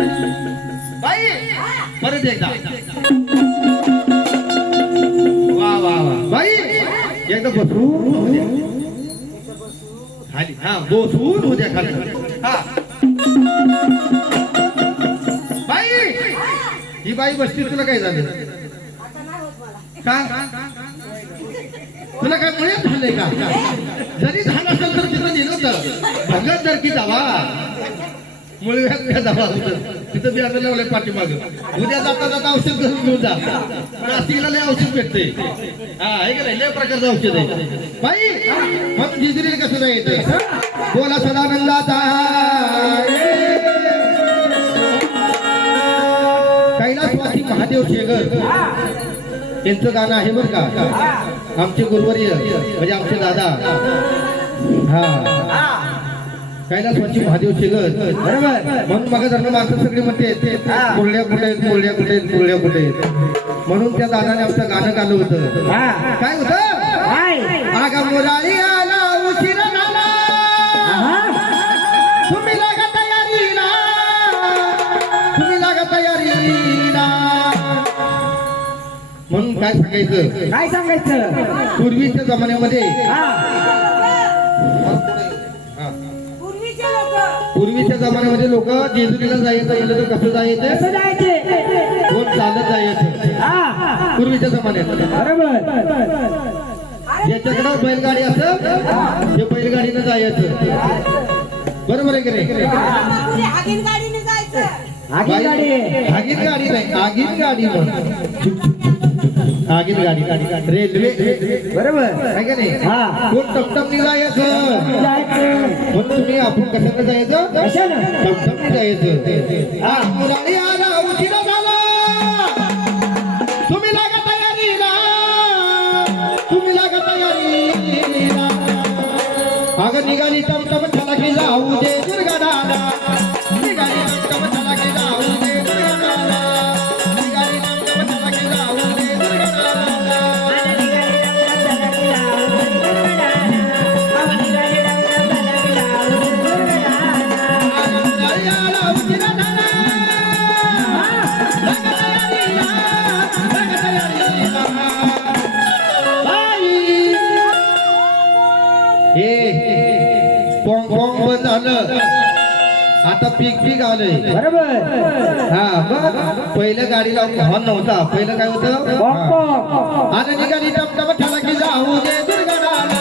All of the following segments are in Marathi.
बाई परत एकदा वा वा वा बाई एकदा बसून खाली हा बसून उद्या खाली हा बाई ही बाई बसती तुला काय झालं का तुला काय मुळे झालंय का जरी झालं असेल तर तिथं नेलं होतं भगत जर की जावा मुळव्यात जावा तिथं बी आता लावलंय पाठीमाग उद्या जाता जाता औषध घेऊन जा नाशिकला लय औषध भेटते हा हे का नाही लय प्रकारचं औषध आहे बाई मग जिजुरीला कसं जायचं बोला सदानंदाचा कैलासवासी महादेव शेगर त्यांचं गाणं आहे बरं का आमचे गुरुवर्य म्हणजे आमचे दादा हा कैलासवासी महादेव शेगर बरोबर म्हणून मग धर्म माणसं सगळी म्हणते मुरल्या कुठे आहेत मुरल्या कुठे आहेत मुरल्या कुठे आहेत म्हणून त्या दादाने आमचं गाणं गाणं होतं काय होतं आगा मुरारी आला उशिरा झाला तुम्ही लागा तयारीला तुम्ही लागा तयारीला म्हणून काय सांगायचं पूर्वीच्या जमान्यामध्ये पूर्वीच्या जमान्यामध्ये लोक जेजुरीला जायचं म्हणलं तर कसं जायचं कोण चालत जायचं पूर्वीच्या जमान्यात बरोबर ज्याच्याकडं बैलगाडी असत ते बैलगाडीनं जायचं बरोबर आहे की नाही आगीन गाडी नाही आगीन गाडी आगीन गाडी रेल्वे बरोबर आहे का नाही कोण टमटमनी जायचं पण तुम्ही आपण कशाने जायचं टमटमनी जायचं मुरारी आला उशिरा झाला तुम्ही लागा तयारीला तुम्ही लागा तयारीला अगं निघाली टमटम छला की जाऊ दे दुर्गादाला निघाली टमटम छला की जाऊ दे दुर्गादाला निघाली टमटम छला की जाऊ दे दुर्गादाला झालं आता पीक आलंय बरोबर हा मग पहिलं गाडीला हॉर्न नव्हता पहिलं काय होतं आता निघाली टमटम ठेला की जाऊ दे दुर्गादाला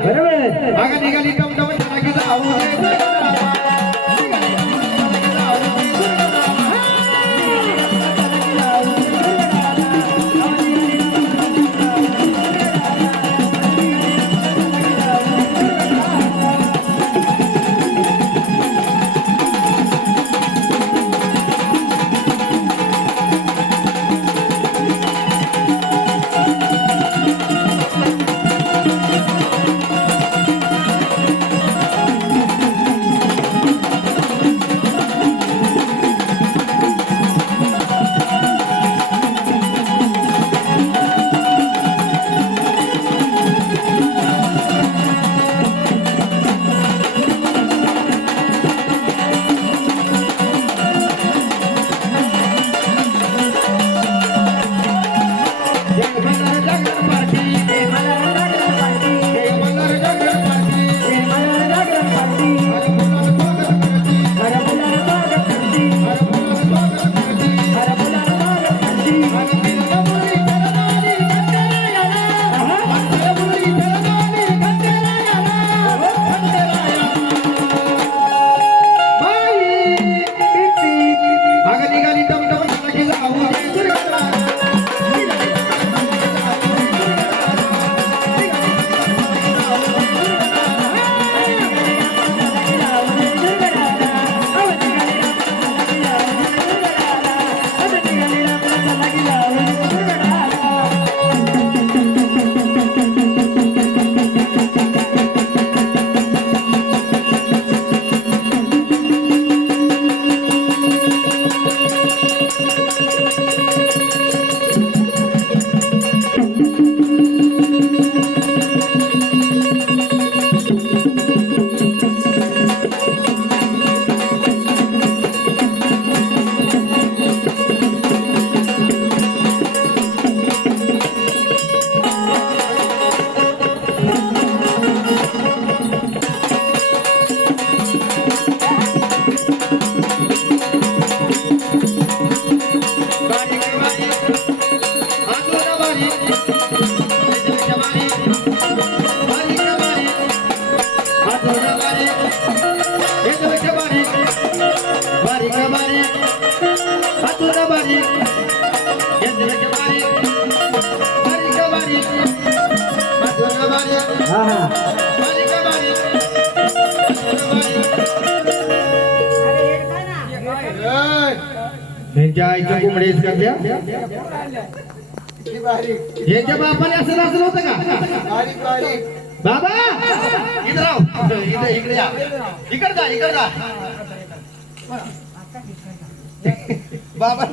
बरोबर. मागं निघाली टमटम टाकीचा आवाज त्यांच्या आईच्या कोंबडीच करत्या यांच्या बापाने असं नाचलं होतं का बाबा इकडे राव इकडे या इकडे जा बाबा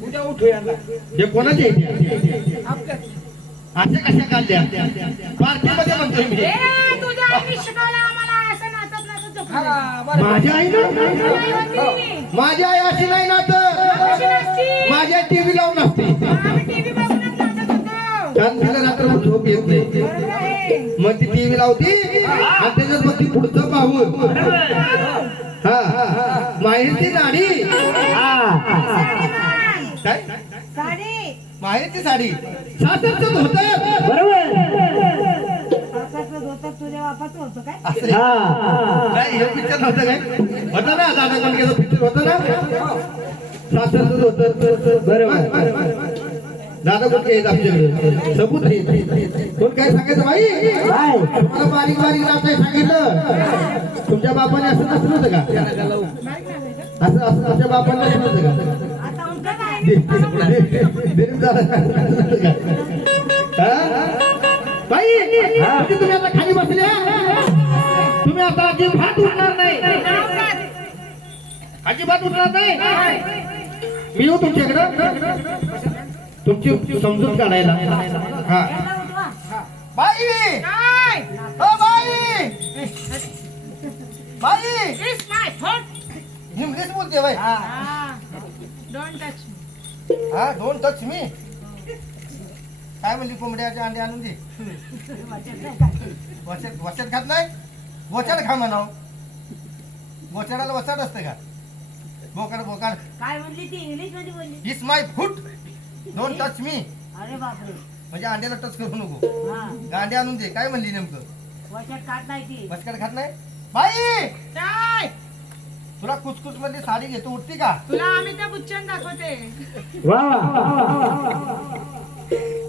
उद्या उठूया हे कोणाचे अशा कशा काढल्या पार्टीमध्ये म्हणतोय मी माझ्या आई माझी आई अशी नाही ना तर माझ्या टीव्ही लावून असते कारण तिला रात्रभर झोप येत नाही मग ती टीव्ही लावती आणि त्याच्यात मग ती पुढचं पाहून हा माहेरची नाडी काय माहेरची साडी सासरचं धोतर तुझ्या बापाचं होतं काय नाही हे पिक्चर नव्हतं काय होतं ना दादा कोणत्याचं पिक्चर होतं ना सासरचं धोतर बरोबर दादा कोण येत आपल्याकडे सबूत कोण काय सांगायचं बाई तुम्हाला बारीक बारीक नाचाय सांगितलं तुमच्या बापाने असं नसलं होतं का असं असं तुमच्या बापाने नसलं होतं का बाई तुम्ही आता खाली बसल्या तुम्ही आता अजिबात उठणार नाही अजिबात उठणार नाही मी येऊ तुमच्याकडं तुमची समजूत काढायला हा बाई ओ बाई बाई इंग्लिश बोलते बाई हा डोंट टच मी काय म्हणली कोंबड्याचे अंडे आणून दे वचट खात नाही वचड खा म्हणाव वचडाला वचड असते का बोकाड बोकाड काय म्हणली ती इंग्लिश मध्ये बोलली it's my foot don't touch me अरे बापरे म्हणजे अंड्याला टच करू नको. हा गांडे आणून दे. काय म्हणली नेमकं? वर्षात काढ नाही ती मस्कट खात नाही बाई. काय तुला कुचकुच मध्ये साडी घेतो उठती का? तुला आम्ही त्या बुच्चन दाखवते. वा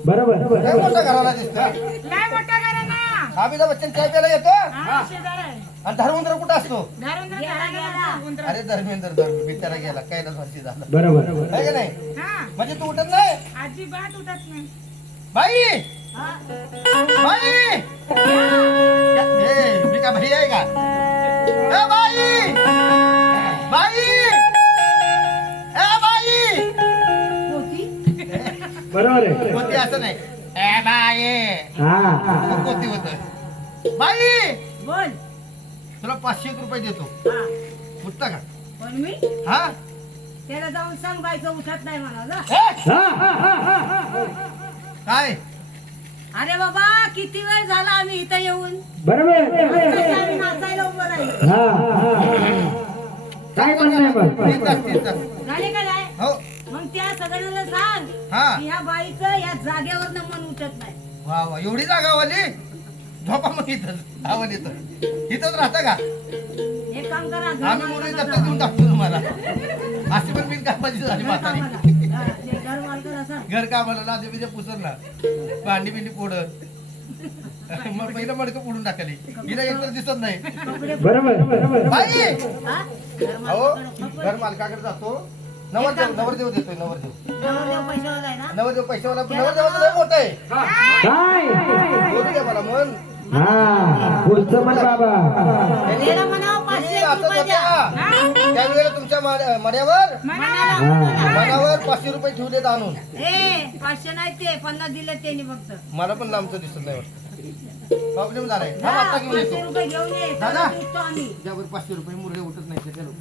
बरोबर लय मोठा घराला दिसतोय. काय मोठा करा ना. अमिताभ बच्चन चाय प्यायला येतो. हा शेजार आहे. आणि धर्मेंद्र कुठं असतो? धरून गेला. अरे धर्मेंद्र बिचारा गेला कैलास वासी झाला. बरोबर आहे का नाही? हा म्हणजे तू उठत नाही अजिबात उठत नाही. बाई. हा बाई ए, मी का भाई आहे का? ए बाई बाई ए बाई. पोती बरोबर आहे कोणती असं नाही. ए बाई हा कोणती होत बाई. बोल तुला 500 रुपये देतो. हा उठता का? पण मी हा त्याला जाऊन सांगायचं उठत नाही म्हणाला. ए, हा काय अरे बाबा किती वेळ झाला आम्ही इथं येऊन बरोबर आम्ही नाचायला उभं राहिलो. हा काय म्हणणं आहे मग? तीन तास, तीन तास. झाले का नाही हो मग त्या सगळ्यांना सांग हा की ह्या बाईचं या जागेवर मन उठत नाही. वा वा एवढी जागा वाली. झोपा मग इथंच आवड इथं इथंच राहता का? एक काम करा आम्ही मुली दत्तक देऊन टाकतो तुम्हाला. अशी पण बिन कामाची झाली म्हातारी. घर मालकाला सांग घर कामाला लादे बिदे पुसरला भांडी बिंडी पोडत. मग पहिलं मडकं पोडून टाकली. हिला एकतर दिसत नाही. कपडे बरोबर बरोबर बाई हा? घर हो मालकाकडे घर मालकाकडे जातो. नवरदेव देतोय. नवरदेव नवरदेव पैशावाला आहे ना. नवरदेव पैशावाला. नवरदेवाचं लय मोठं आहे. काय बोलू द्या मला मन. हा पुढचं म्हण बाबा त्याला म्हणावं तुम्ही 500 आता रुपये द्या. जाता त्यावेळेला तुमच्या मड्यावर हा मनावर 500 रुपये ठेवलेत आणून. ए 500 नाही ते 50 दिले त्यांनी फक्त. मला पण लांबचं दिसत नाही वाटतं. प्रॉब्लेम झालाय. हा, आता घेऊन 500 येतो. रुपये घेऊन ये. दादा. दिसतो आम्ही. त्यावर 500 रुपये मुरडे उठत नाही त्याच्या लोक.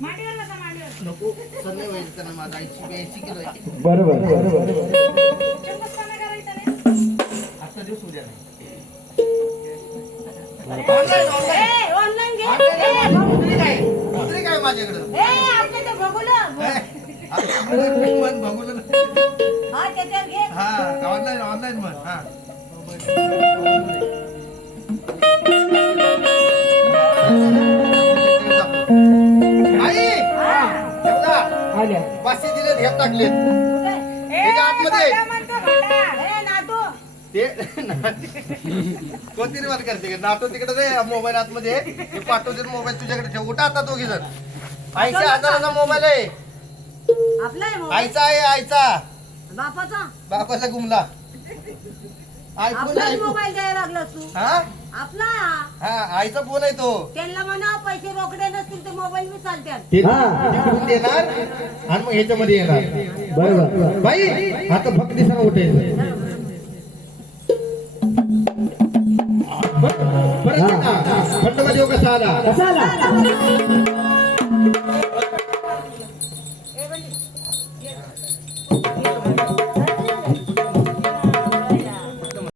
मांडीवर बसा मांडीवर. नको सर नाही व्हायचं त्यांना. माझा 80 किलो आहे. बरोबर बरोबर चंपसपणा करायचा नाही. आजचा दिवस उद्या नाही. ए ऑनलाईन घे. मुद्री काय माझ्याकडं. ए आपल्या ते बघूलं. मन बघून हा त्याच्यात घे. हा ऑनलाईन मन. हा आई एवढा आल्या 500 दिले घेत टाकलेत. ए, त्याच्या आतमध्ये. भांडा म्हणतो भांडा. ए नातू ते कोणती रिवाज करते का? नाटो तिकडे मोबाईल आतमध्ये हे पाठवते. मोबाईल तुझ्याकडे ठेव. उठा आता दोघी जण. 80,000चा मोबाईल आहे. आपला आहे मोबाईल. आईचा आहे आईचा. बापाचा बापाचा गुमला. आयफोन आपला आहे. मोबाईल द्यायला लागलास तू. हा आपला हा आईचा फोन आहे तो. त्यांना म्हणा पैसे रोकडे नसतील तर मोबाईल मी चालतात. ते हा. फोन देणार आणि मग ह्याच्यामध्ये येणार. बरोबर बाई आता फक्त दिसायला उठायचं. परत खंडोबा देव कसा आला. कसा आला